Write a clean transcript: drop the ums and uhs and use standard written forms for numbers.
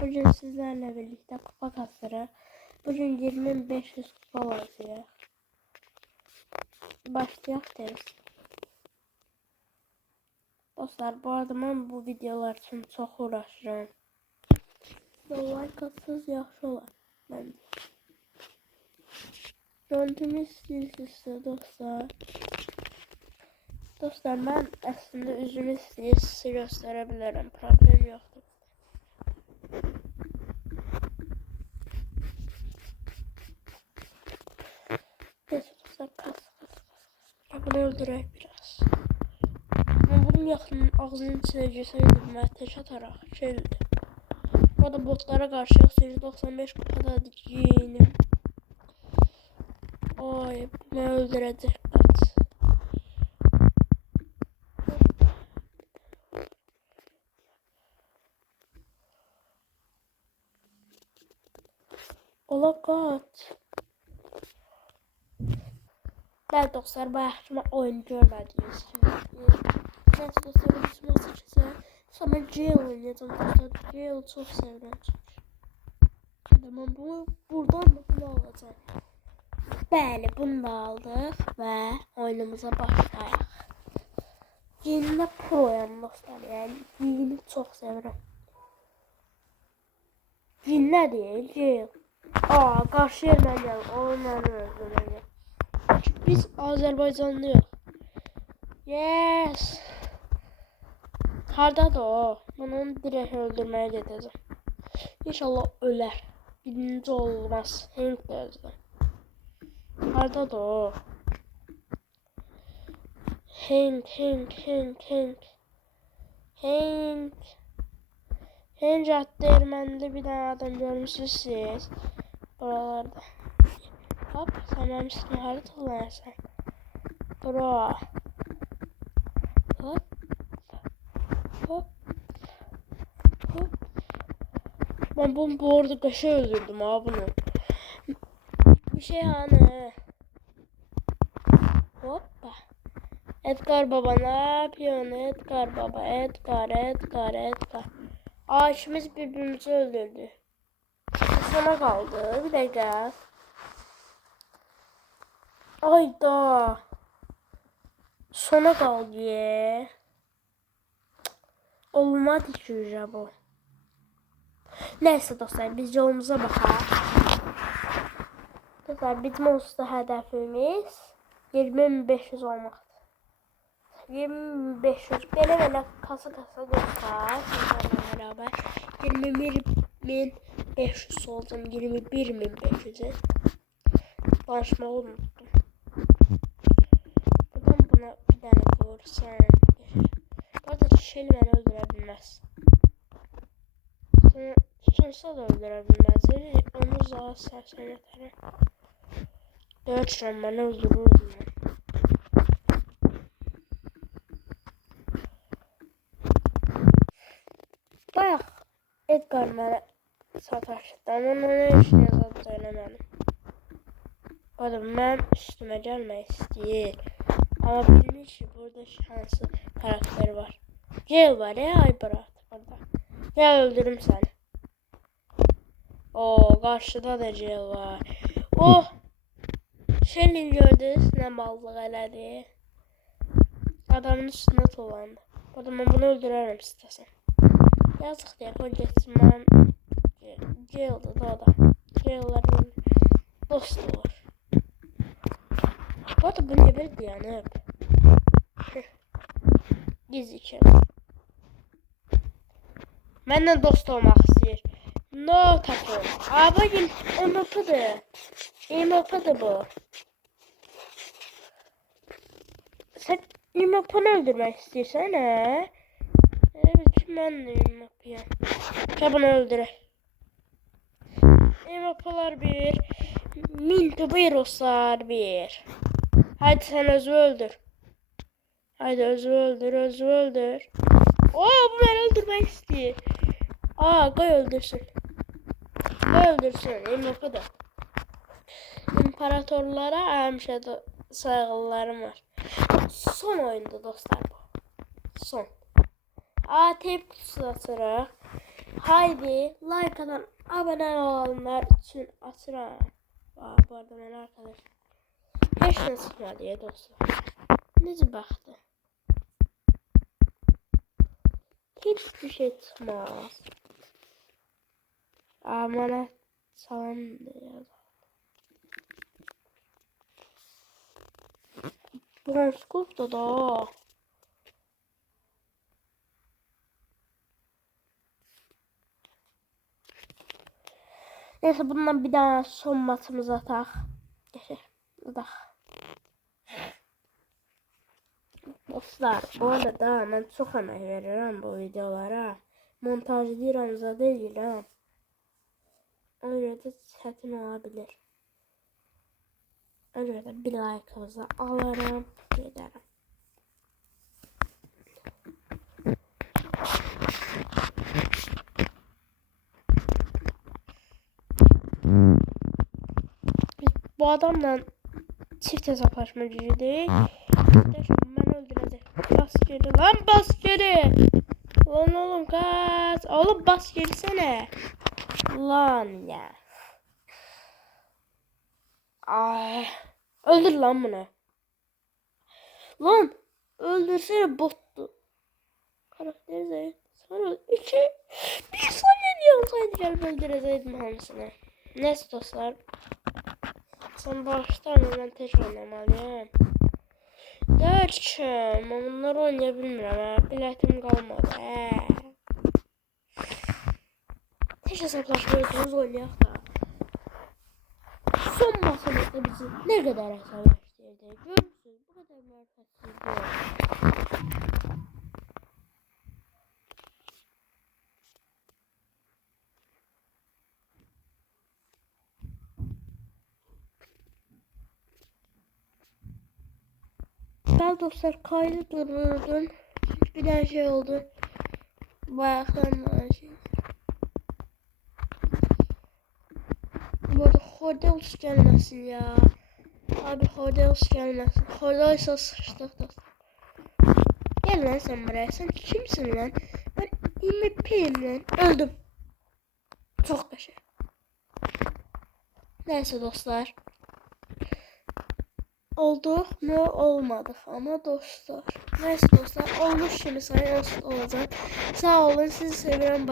Bugün sizlerle birlikte kupa kasları. Bugün 2500 kupa olacak. Başlayalım deriz. Dostlar, bu arada ben bu videolar için çok uğraşıram. Like atsız yaxşı olar bence. Görüntümü istəyirsinizsə dostlar. Dostlar, ben aslında üzümü size gösterebilirim. Problem yoktur. Neyse dostlar, kas. Bunu öldürək biraz. Ben bunun yaxın ağzının içine girsəydim və tek ataraq şeydi. Bu da botlara karşı 195 kupada giyinim. Oy, bunu öldürəcək kaç. Ola kaç. Bəli dostlar, bayaqçı oyun görmədiniz kimi. Neyse dostlar, bizim açıkçası sonra Jail oynayacağım dostlar. Jail çok sevirəm çünki. Tamam, bu buradan da bunu alacağım. Bəli, bunu da aldıq və oyunumuza başlayaq. Yeni proyam dostlar, yəni yeni çox sevirəm. Yeni nə deyil, Jail. Qarşı erməniyəm, onları öldürəcəm. Biz Azərbaycanlıyıq. Yes. Hardadır o? Ben onu direkt öldürmeye gedəcəm. İnşallah ölər. Birinci olmaz. Hank de özdə. Hardadır o? Hank. Hank adlı ermənili bir tane adam görmüşsünüz siz. Buralarda. Hop, sen benim üstüme harita kullanırsan. Bro. Hop. Ben bunu bu arada kaşı öldürdüm ha bunu. Bir şey hani. Hoppa. Edgar baba ne yapıyorsun? Edgar baba. Edgar. İkimiz birbirimizi öldürdü. Sana kaldı. Bir dakika. Ayda. Sona kaldı ya. Olmadı ki bu. Neyse dostlar, biz yolumuza bakalım. Dostlar, bizim olsa hedefimiz 20.500 olmaktır. 20.500 belə kasa dostlar. Sizlerle beraber 21.500 oldum. 21.500'e. Danışmayı unuttum. Buradan buna bir tane vursan. Bu arada çiçeği beni öldürebilmez. Tutunsa da öldürebilmez. Onu zaten sersen yeter. 4 can beni öldürürdüm ben. Bayağı Edgar bana sataşdı. Ama ne işin yazıp söylemedim. Oğlum ben üstüme gelmek isteyir. Ama bilmiş ki burada şanslı karakteri var. Jail var ya, ay bırak orada. Gel öldürürüm seni. Karşıda da Jail var. Shelly'ni gördünüz ne mallık elədi. Adamın üstüne dolandı. Ben bunu öldürürüm istesen. Yazık diye koy geçsin ben. Jail'da da adam. Jail'ların dostu var. Bu arada bu ne bir diyanı. Gizli çelim. Benimle dost olmak istiyor. No takım. Bugün MVP'dir. MVP'dir bu. Sen MVP'ni öldürmek istiyorsan ha? Evet, ben de MVP'yim. Gel bunu öldür. MVP'lar bir. Minto viruslar bir. Hadi sen özü öldür. Haydi özü öldür. Bu beni öldürmek istiyor. Koy öldürsün. MVP da. İmparatorlara hemşe saygılarım var. Son oyunda dostlar bu. Son. Tep kutusu atırıq. Haydi like atan, abone olanlar için açıram. Bu arada ben arkadaşlar hiç ne çıkmadı ya dostlar. Necə baxdı? Hiçbir şey çıkmaz. Amana salam ya. Bronskopta da. Neyse bundan bir daha son matımıza atak. Atak. Dostlar bu arada ben çok emek veriyorum bu videolara. Montaj edirəm deyiləm. Öyle de çətin olabilir. Öyle de bir like'ınızı alırım. Giderim. Biz bu adamla çift hesaplaşmacıydık. Ben öldüreceğim. Bas geri lan, bas geri. Lan oğlum kaç. Oğlum bas gerisene. Lan ya. Ay. Öldür lan bunu. Lan öldürsene bottu. Karakter zayıf. Sonra 1 saniye diye olsaydı gelip öldürezeydim hamısını. Neyse dostlar. Sen baştan ben tek oynamalıyım. Derken ben bunları oynayabilmirəm. Biletim kalmadı. Tek hesaplaşmayı oynayaq da. Son masamızda bizi ne kadar hesaplaştırdı. Görürsünüz bu kadar merkezsizdi. Ben dostlar kaydı durdurdum. Bir tane şey oldu. Bayaklarım şey. Bu arada Hordels gelmesin ya. Abi Hordels gelmesin. Hordels'a sıçtık dostlar. Gel lan sen buraya. Sen kimsin lan? Ben MVP'yim lan. Öldüm. Çok kaşı. Neyse dostlar. Olduk mu olmadık ama dostlar. Neyse dostlar olmuş şimdi sayı olacak. Sağ olun, sizi seviyorum.